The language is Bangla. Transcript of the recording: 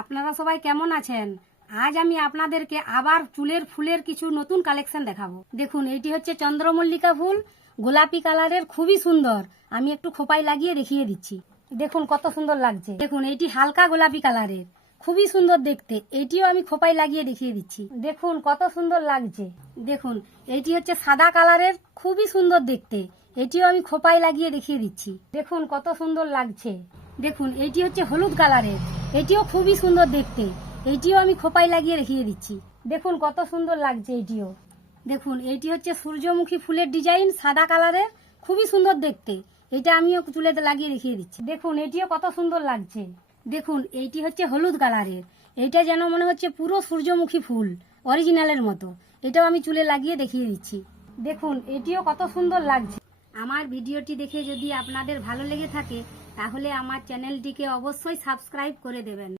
আপনারা সবাই কেমন আছেন? আজ আমি আপনাদেরকে আবার চুলের ফুলের কিছু নতুন কালেকশন দেখাবো। দেখুন, এইটি হচ্ছে চন্দ্রমল্লিকা ফুল, গোলাপি কালারের, খুবই সুন্দর। আমি একটু খোপায় লাগিয়ে দেখিয়ে দিচ্ছি। দেখুন কত সুন্দর লাগছে। দেখুন, এইটি হালকা গোলাপি কালারের, খুবই সুন্দর দেখতে। এইটিও আমি খোপায় লাগিয়ে দেখিয়ে দিচ্ছি। দেখুন কত সুন্দর লাগছে। দেখুন, এইটি হচ্ছে সাদা কালারের, খুবই সুন্দর দেখতে। এটিও আমি খোপায় লাগিয়ে দেখিয়ে দিচ্ছি। দেখুন কত সুন্দর লাগছে। দেখুন, এইটি হচ্ছে হলুদ কালারের, এটিও খুবই সুন্দর দেখতে। এইটিও আমি খোপায় লাগিয়ে দেখিয়ে দিচ্ছি। দেখুন কত সুন্দর লাগছে এইটিও। দেখুন, এইটি হচ্ছে সূর্যমুখী ফুলের ডিজাইন, সাদা কালারের, খুবই সুন্দর দেখতে। এটা আমিও চুলেতে লাগিয়ে দেখিয়ে দিচ্ছি। দেখুন, এটিও কত সুন্দর লাগছে। দেখুন, এইটি হচ্ছে হলুদ কালারের, এইটা যেন মনে হচ্ছে পুরো সূর্যমুখী ফুল, অরিজিনালের মতো। এটাও আমি চুলে লাগিয়ে দেখিয়ে দিচ্ছি। দেখুন, এটিও কত সুন্দর লাগছে। আমার ভিডিওটি দেখে যদি আপনাদের ভালো লেগে থাকে, তাহলে আমার চ্যানেলটিকে অবশ্যই সাবস্ক্রাইব করে দেবেন।